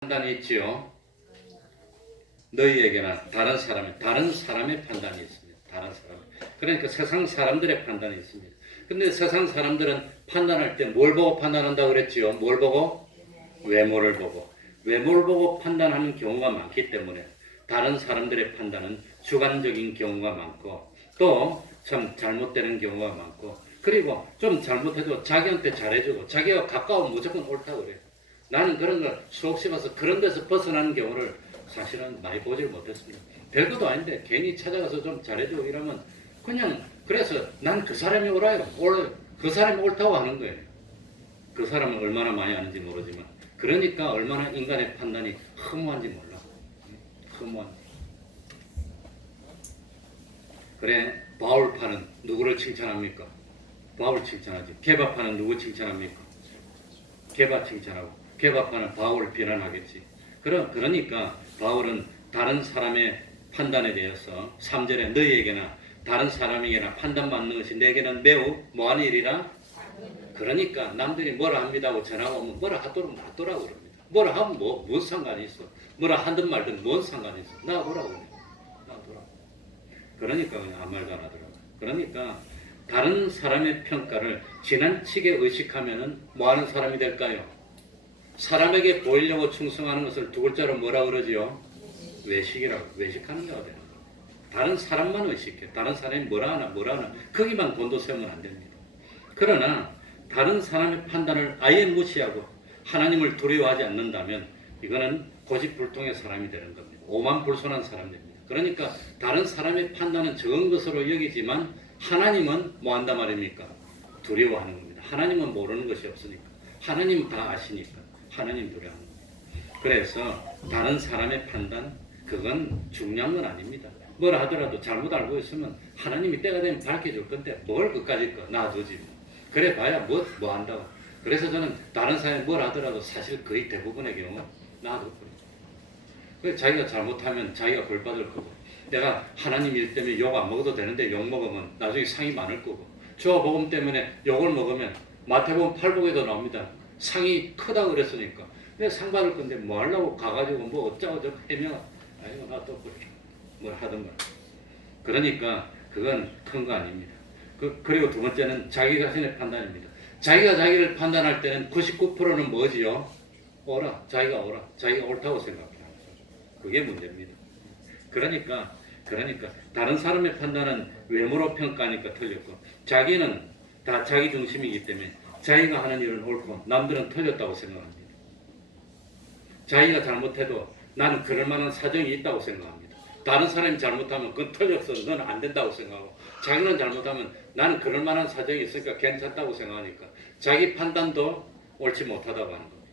판단이 있지요. 너희에게나 다른 사람의 판단이 있습니다. 다른 사람. 그러니까 세상 사람들의 판단이 있습니다. 근데 세상 사람들은 판단할 때 뭘 보고 판단한다고 그랬지요? 뭘 보고? 외모를 보고. 외모를 보고 판단하는 경우가 많기 때문에 다른 사람들의 판단은 주관적인 경우가 많고 또 참 잘못되는 경우가 많고 그리고 좀 잘못해도 자기한테 잘해주고 자기가 가까우면 무조건 옳다고 그래요. 나는 그런 걸 수억 씹어서 그런 데서 벗어나는 경우를 사실은 많이 보질 못했습니다. 별것도 아닌데 괜히 찾아가서 좀 잘해주고 이러면 그냥 그래서 난 그 사람이 옳아요. 그 사람이 옳다고 하는 거예요. 그 사람은 얼마나 많이 아는지 모르지만 그러니까 얼마나 인간의 판단이 허무한지 몰라. 허무한지. 그래 바울파는 누구를 칭찬합니까? 바울 칭찬하지. 게바파는 누구 칭찬합니까? 게바 칭찬하고 게바파는 바울을 비난하겠지. 그러니까 바울은 다른 사람의 판단에 대해서 3절에 너희에게나 다른 사람에게나 판단받는 것이 내게는 매우 뭐하는 일이라? 그러니까 남들이 뭐라 합니다 하고 전화가 오면 뭐라 하도록 놔두라고 그럽니다. 뭐라 하면 뭔 상관이 있어. 뭐라 하든 말든 뭔 상관이 있어. 놔두라고 그래. 놔두라고. 그러니까 그냥 아무 말도 안 하더라고요. 그러니까 다른 사람의 평가를 지나치게 의식하면은 뭐하는 사람이 될까요? 사람에게 보이려고 충성하는 것을 두 글자로 뭐라 그러지요? 외식이라고. 외식하는 자가 되는 거예요. 다른 사람만 의식해. 다른 사람이 뭐라 하나 거기만 곤도세우면 안 됩니다. 그러나 다른 사람의 판단을 아예 무시하고 하나님을 두려워하지 않는다면 이거는 고집불통의 사람이 되는 겁니다. 오만불손한 사람 됩니다. 그러니까 다른 사람의 판단은 적은 것으로 여기지만 하나님은 뭐 한단 말입니까? 두려워하는 겁니다. 하나님은 모르는 것이 없으니까. 하나님은 다 아시니까. 하나님 두려워하는 겁니다. 그래서 다른 사람의 판단 그건 중요한 건 아닙니다. 뭘 하더라도 잘못 알고 있으면 하나님이 때가 되면 밝혀줄 건데 뭘 그까짓 거 놔두지. 그래 봐야 뭐 한다고. 그래서 저는 다른 사람이 뭘 하더라도 사실 거의 대부분의 경우 놔두거든요. 그래서 자기가 잘못하면 자기가 벌 받을 거고 내가 하나님 일 때문에 욕 안 먹어도 되는데 욕 먹으면 나중에 상이 많을 거고 주어 복음 때문에 욕을 먹으면 마태복음 8복에도 나옵니다. 상이 크다고 그랬으니까 근데 상 받을 건데 뭐 하려고 가가지고 뭐 어쩌고 저쩌고 해명 아이고 놔둬 뭘 하든 말. 그러니까 그건 큰 거 아닙니다. 그리고 두 번째는 자기 자신의 판단입니다. 자기가 자기를 판단할 때는 99%는 뭐지요? 자기가 옳다고 생각해요. 그게 문제입니다. 그러니까 다른 사람의 판단은 외모로 평가하니까 틀렸고 자기는 다 자기 중심이기 때문에 자기가 하는 일은 옳고 남들은 틀렸다고 생각합니다. 자기가 잘못해도 나는 그럴 만한 사정이 있다고 생각합니다. 다른 사람이 잘못하면 그건 틀렸어. 너는 안 된다고 생각하고 자기는 잘못하면 나는 그럴 만한 사정이 있으니까 괜찮다고 생각하니까 자기 판단도 옳지 못하다고 하는 겁니다.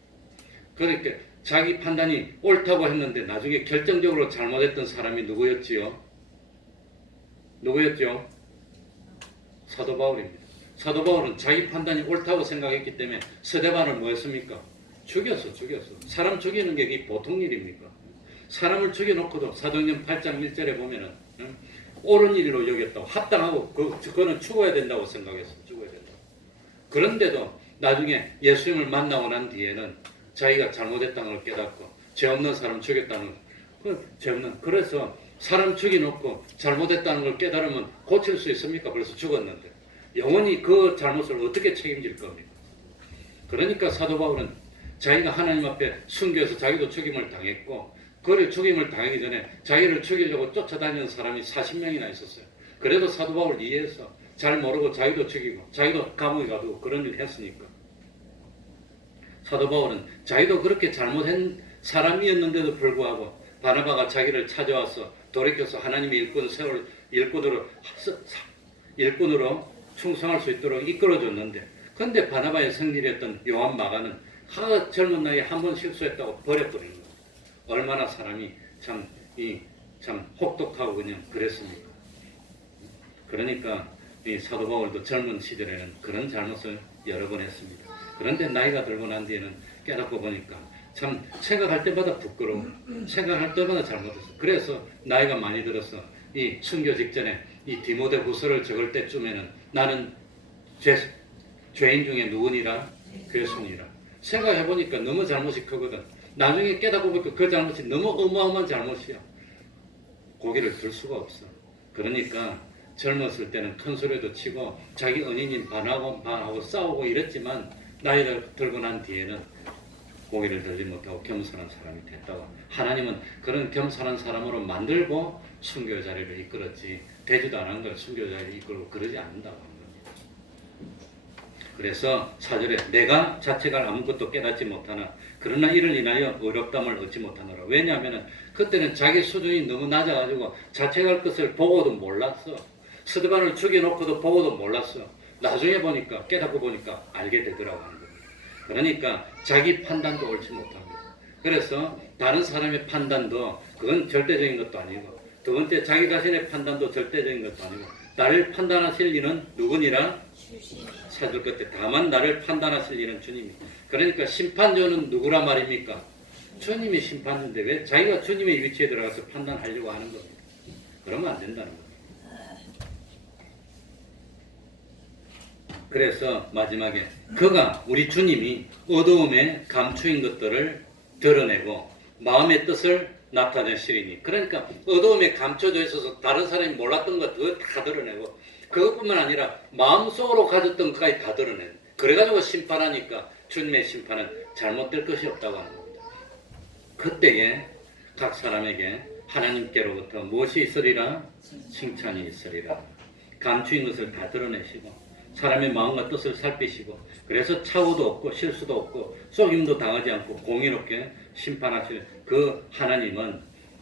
그러니까 자기 판단이 옳다고 했는데 나중에 결정적으로 잘못했던 사람이 누구였지요? 사도 바울입니다. 사도 바울은 자기 판단이 옳다고 생각했기 때문에 스데반을 뭐 했습니까? 죽였어. 사람 죽이는 게 이게 보통 일입니까? 사람을 죽여놓고도 사도행전 8장 1절에 보면은 옳은 일로 여겼다고 합당하고 그거는 죽어야 된다고 생각했어. 죽어야 된다. 그런데도 나중에 예수님을 만나고 난 뒤에는 자기가 잘못했다는 걸 깨닫고 죄 없는 사람 죽였다는 그래서 사람 죽여놓고 잘못했다는 걸 깨달으면 고칠 수 있습니까? 벌써 죽었는데 영원히 그 잘못을 어떻게 책임질 겁니까? 그러니까 사도 바울은 자기가 하나님 앞에 순교해서 자기도 죽임을 당했고 그를 죽임을 당하기 전에 자기를 죽이려고 쫓아다니는 사람이 40명이나 있었어요. 그래도 사도 바울 이해해서 잘 모르고 자기도 죽이고 자기도 감옥에 가두고 그런 일을 했으니까 사도 바울은 자기도 그렇게 잘못한 사람이었는데도 불구하고 바나바가 자기를 찾아와서 돌이켜서 하나님의 일꾼을 세울 일꾼으로 충성할 수 있도록 이끌어줬는데 근데 바나바의 성질이었던 요한 마가는 젊은 나이에 한 번 실수했다고 버려버리는 거예요. 얼마나 사람이 참 혹독하고 그냥 그랬습니까? 그러니까 이 사도 바울도 젊은 시절에는 그런 잘못을 여러 번 했습니다. 그런데 나이가 들고 난 뒤에는 깨닫고 보니까 참 생각할 때마다 부끄러워. 생각할 때마다 잘못했어. 그래서 나이가 많이 들어서 이 순교 직전에 이 디모데 후서를 적을 때쯤에는 나는 죄인 중에 누구니라? 괴순이라. 생각해보니까 너무 잘못이 크거든. 나중에 깨닫고 보니까 그 잘못이 너무 어마어마한 잘못이야. 고개를 들 수가 없어. 그러니까 젊었을 때는 큰 소리도 치고 자기 언인인 반하고 싸우고 이랬지만 나이를 들고 난 뒤에는 고개를 들지 못하고 겸손한 사람이 됐다고. 하나님은 그런 겸손한 사람으로 만들고 순교 자리를 이끌었지, 되지도 않은 걸 순교 자리를 이끌고 그러지 않는다고 하는 겁니다. 그래서 4절에 내가 자책할 아무것도 깨닫지 못하나 그러나 이를 인하여 의롭담을 얻지 못하노라. 왜냐하면 그때는 자기 수준이 너무 낮아가지고 자책할 것을 보고도 몰랐어. 스데반을 죽여놓고도 보고도 몰랐어. 나중에 보니까, 깨닫고 보니까 알게 되더라고 하는 겁니다. 그러니까 자기 판단도 옳지 못합니다. 그래서 다른 사람의 판단도 그건 절대적인 것도 아니고, 두 번째 자기 자신의 판단도 절대적인 것도 아니고, 나를 판단하실 이는 누구니라? 사절 끝에 다만 나를 판단하실 이는 주님이. 그러니까 심판조는 누구라 말입니까? 주님이 심판조인데 왜 자기가 주님의 위치에 들어가서 판단하려고 하는 겁니다. 그러면 안 된다는 겁니다. 그래서 마지막에 그가, 우리 주님이 어두움에 감추인 것들을 드러내고 마음의 뜻을 나타내시리니. 그러니까 어두움에 감춰져 있어서 다른 사람이 몰랐던 것들 다 드러내고, 그것뿐만 아니라 마음속으로 가졌던 것까지 다 드러내. 그래가지고 심판하니까 주님의 심판은 잘못될 것이 없다고 하는 겁니다. 그때에 각 사람에게 하나님께로부터 무엇이 있으리라? 칭찬이 있으리라. 감추인 것을 다 드러내시고 사람의 마음과 뜻을 살피시고, 그래서 차후도 없고 실수도 없고 속임도 당하지 않고 공의롭게 심판하실 그 하나님은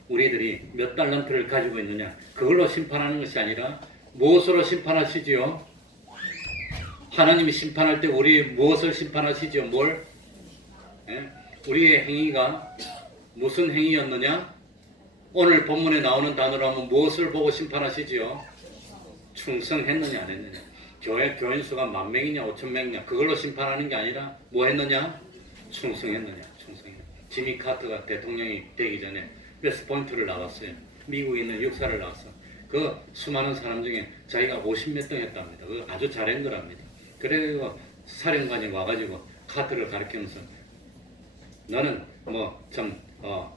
우리들이 몇 달란트를 가지고 있느냐, 그걸로 심판하는 것이 아니라 무엇으로 심판하시지요? 하나님이 심판할 때 우리 무엇을 심판하시지요? 뭘? 예? 우리의 행위가 무슨 행위였느냐? 오늘 본문에 나오는 단어로 하면 무엇을 보고 심판하시지요? 충성했느냐 안 했느냐. 교회 교인 수가 10,000명이냐 5,000명이냐 그걸로 심판하는 게 아니라 뭐 했느냐? 충성했느냐. 지미 카터가 대통령이 되기 전에 웨스트포인트를 나왔어요. 미국에 있는 육사를 나왔어. 그 수많은 사람 중에 자기가 50몇 등 했답니다. 그 아주 잘한 거랍니다. 그래서 사령관이 와가지고 카터를 가르치면서 너는 뭐 좀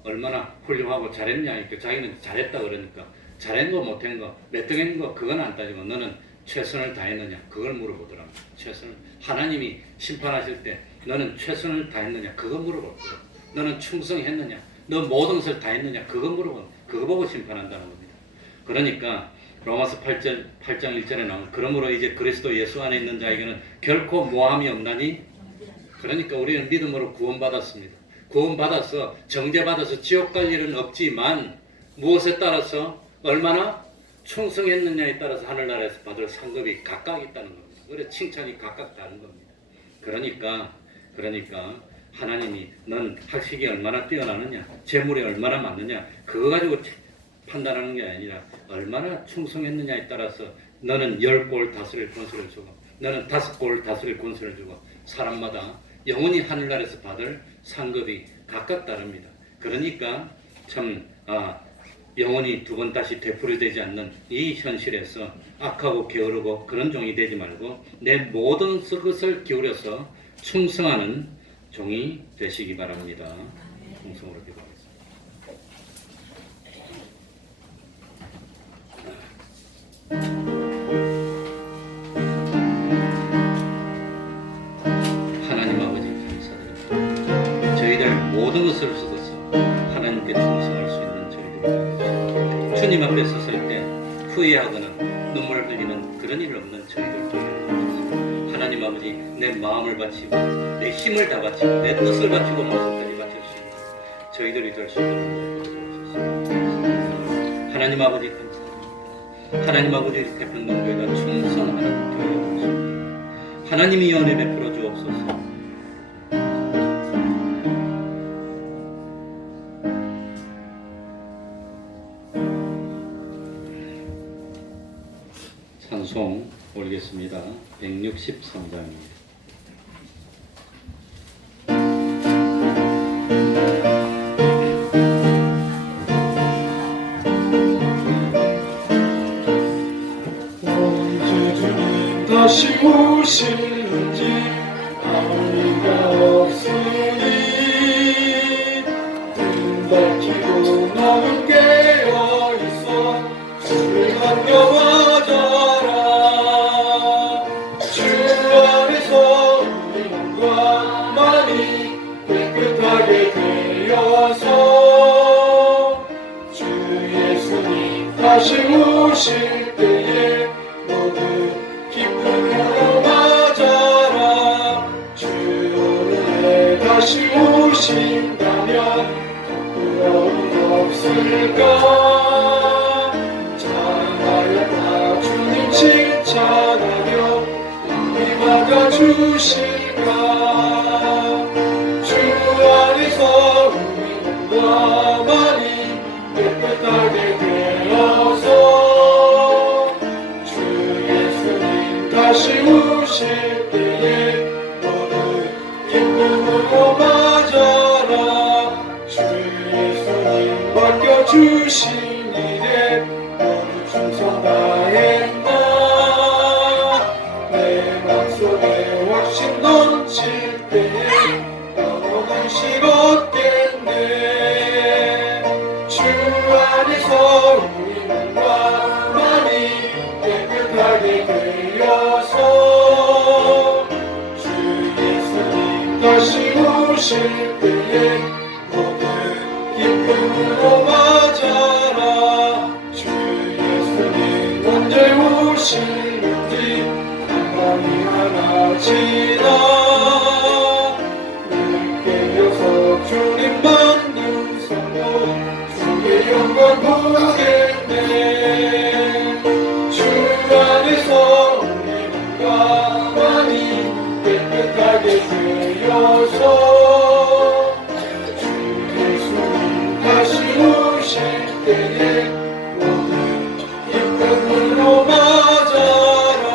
얼마나 훌륭하고 잘했냐. 그러니까 자기는 잘했다 그러니까 잘한 거 못한 거 몇 등 했는 거 그건 안 따지고 너는 최선을 다했느냐 그걸 물어보더랍니다. 최선을, 하나님이 심판하실 때 너는 최선을 다했느냐 그거 물어볼 거예요. 너는 충성했느냐, 너 모든 것을 다했느냐 그거 물어보는, 그거 보고 심판한다는 겁니다. 그러니까 로마서 8장 1절에 나오는 그러므로 이제 그리스도 예수 안에 있는 자에게는 결코 모함이 없나니. 그러니까 우리는 믿음으로 구원받았습니다. 구원받아서 정죄받아서 지옥 갈 일은 없지만 무엇에 따라서 얼마나 충성했느냐에 따라서 하늘나라에서 받을 상급이 각각 있다는 겁니다. 그래서 칭찬이 각각 다른 겁니다. 그러니까 하나님이 넌 학식이 얼마나 뛰어나느냐, 재물이 얼마나 많느냐 그거 가지고 판단하는 게 아니라 얼마나 충성했느냐에 따라서 너는 10골 다스릴 권세를 주고 너는 5골 다스릴 권세를 주고 사람마다 영원히 하늘나라에서 받을 상급이 각각 다릅니다. 그러니까 참 영원히 두 번 다시 되풀이되지 않는 이 현실에서 악하고 게으르고 그런 종이 되지 말고 내 모든 것을 기울여서 충성하는 종이 되시기 바랍니다. 충성으로 기도하겠습니다. 하나님 아버지 감사드립니다. 저희들 모든 것을 쏟아서 하나님께 충성할 수 있는 저희들이, 주님 앞에 섰을 때 후회하거나 눈물 흘리는 그런 일 없는 저희들 되게 해주옵소서. 하나님 아버지, 내 마음을 바치고 내 힘을 다 바치고 내 뜻을 바치고 목숨까지 바칠 수 있는 저희들이 될 수 있도록 도와주옵소서. 하나님 아버지 감사합니다. 하나님 아버지 태평동교회가 충성하는 교회가 되옵소서. 하나님이 은혜 베풀어 주옵소서. 찬송 올리겠습니다. 163장입니다. 언제 주님 다시 오실는지 알 리가 없으니 밝히고 너는 깨어있어 주를 반겨와줘라 주 안에서 우리 몸과 마음이 깨끗하게 되어서 주 예수님 다시 오실 때에 모두 기쁨으로 맞아라 주 오늘에 다시 오신다면 부러움 없을까 찬양하였다 주님 칭찬하며 우리 맞아주실까 주 안에서 우리 몸과 마음이 깨끗하게 되어서 주 예수님 다시 오실 때에 모두 기쁨으로 맞아라 주 예수님 맡겨주신 일에 모두 충성 다했나 내 맘속에 확신 넘칠 때에 영원한 실 얻겠네 주 안에서 우리 몸과 마음이 깨끗하게 되어서 주 예수님 다시 오실 때에 모두 기쁨으로 맞아라 주 예수님 언제 오실는지 간간히 하나지나 깨어서 주님만 눈성도 주의 영광 보겠네 주 안에서 우리 몸과 마음이 깨끗하게 되어서 주 예수님 다시 오실 때에 모두 기쁨으로 맞아라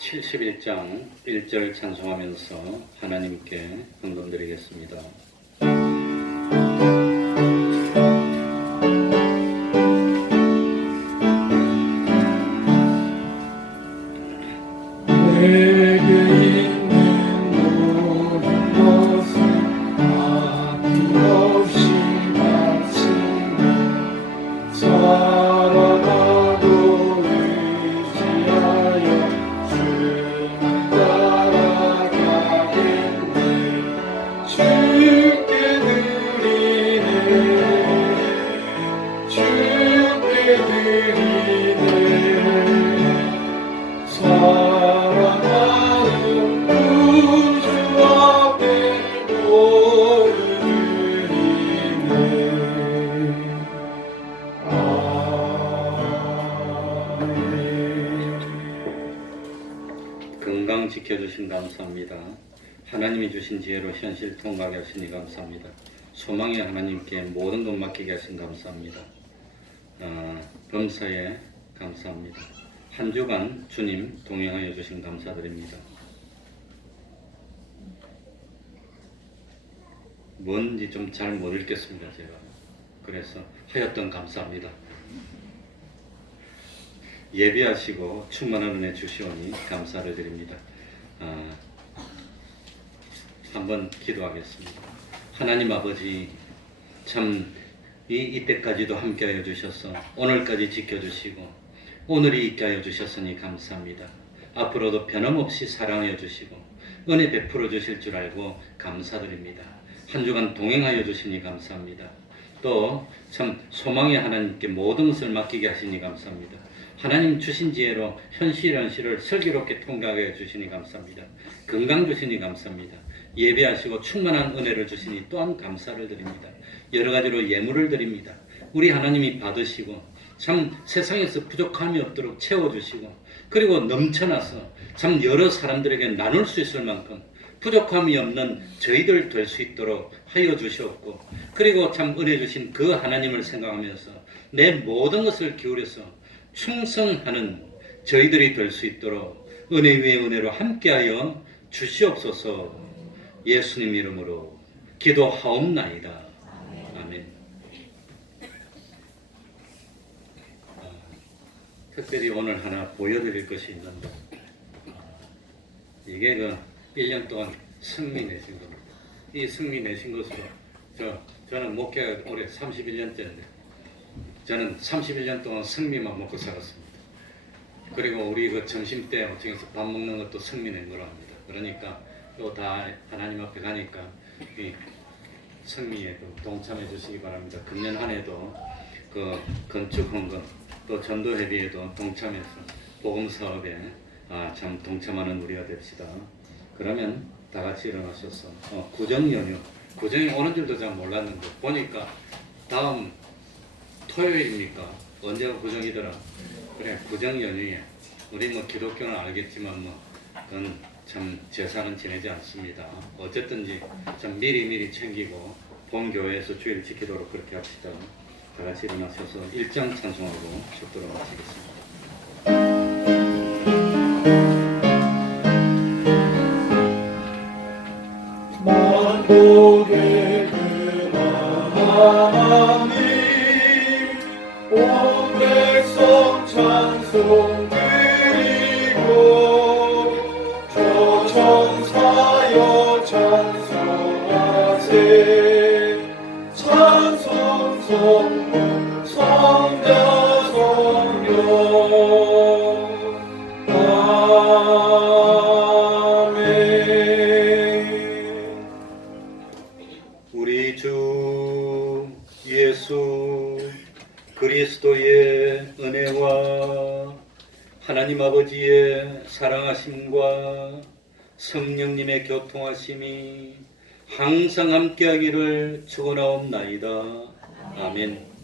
71장 1절 찬송하면서 하나님께 헌금드리겠습니다. 내게 있는 모든 것을 아낌없이 바치며 사랑하고 의지하여 주만 따라가겠네 주께 드리네 주께 드리네 사랑하는 구주 앞에 모두 드리네 아멘 건강 지켜주신 감사합니다. 하나님이 주신 지혜로 현실 통과하게 하시니 감사합니다. 소망의 하나님께 모든 것 맡기게 하신 감사합니다. 범사에 감사합니다. 한 주간 주님 동행하여 주신 감사드립니다. 뭔지 좀 잘 못 읽겠습니다. 제가 그래서 하였던 감사합니다. 예비하시고 충만한 은혜 주시오니 감사를 드립니다. 한번 기도하겠습니다. 하나님 아버지 참 이때까지도 함께하여 주셔서 오늘까지 지켜주시고 오늘이 있게 하여 주셨으니 감사합니다. 앞으로도 변함없이 사랑하여 주시고 은혜 베풀어 주실 줄 알고 감사드립니다. 한 주간 동행하여 주시니 감사합니다. 또 참 소망의 하나님께 모든 것을 맡기게 하시니 감사합니다. 하나님 주신 지혜로 현실을 슬기롭게 통과하게 해주시니 감사합니다. 건강 주시니 감사합니다. 예배하시고 충만한 은혜를 주시니 또한 감사를 드립니다. 여러 가지로 예물을 드립니다. 우리 하나님이 받으시고 참 세상에서 부족함이 없도록 채워주시고 그리고 넘쳐나서 참 여러 사람들에게 나눌 수 있을 만큼 부족함이 없는 저희들 될 수 있도록 하여 주시옵고 그리고 참 은혜 주신 그 하나님을 생각하면서 내 모든 것을 기울여서 충성하는 저희들이 될 수 있도록 은혜 위에 은혜로 함께하여 주시옵소서. 예수님 이름으로 기도하옵나이다. 아멘. 특별히 오늘 하나 보여드릴 것이 있는데 이게 그 1년 동안 승리내신 겁니다. 이 승리 내신 것으로 저는 목회가 올해 31년째인데 저는 31년 동안 승리만 먹고 살았습니다. 그리고 우리 그 점심 때 어쩌면서 밥 먹는 것도 승리 낸 거로 합니다. 그러니까 또 다 하나님 앞에 가니까 이 승리에 또 동참해 주시기 바랍니다. 금년 한 해도 그 건축 헌금 또 전도 회비에도 동참해서 복음 사업에 참 동참하는 우리가 됩시다. 그러면 다 같이 일어나셔서 구정 연휴 구정이 오는 줄도 잘 몰랐는데 보니까 다음 토요일입니까? 언제가 구정이더라? 그래 구정 연휴에 우리 뭐 기독교는 알겠지만 뭐 그건 참 제사는 지내지 않습니다. 어쨌든지 참 미리 챙기고 본 교회에서 주일 지키도록 그렇게 합시다. 다 같이 일어나셔서 1장 찬송하고 축도로 마치겠습니다. 만복의 그 하나님 온 백성 찬송 드리고 저 천사여 찬송하세 찬송 성문 성자 성령 아멘. 우리 주 예수 그리스도의 은혜와 하나님 아버지의 사랑하심과 성령님의 교통하심이 항상 함께하기를 축원하옵나이다. 아멘.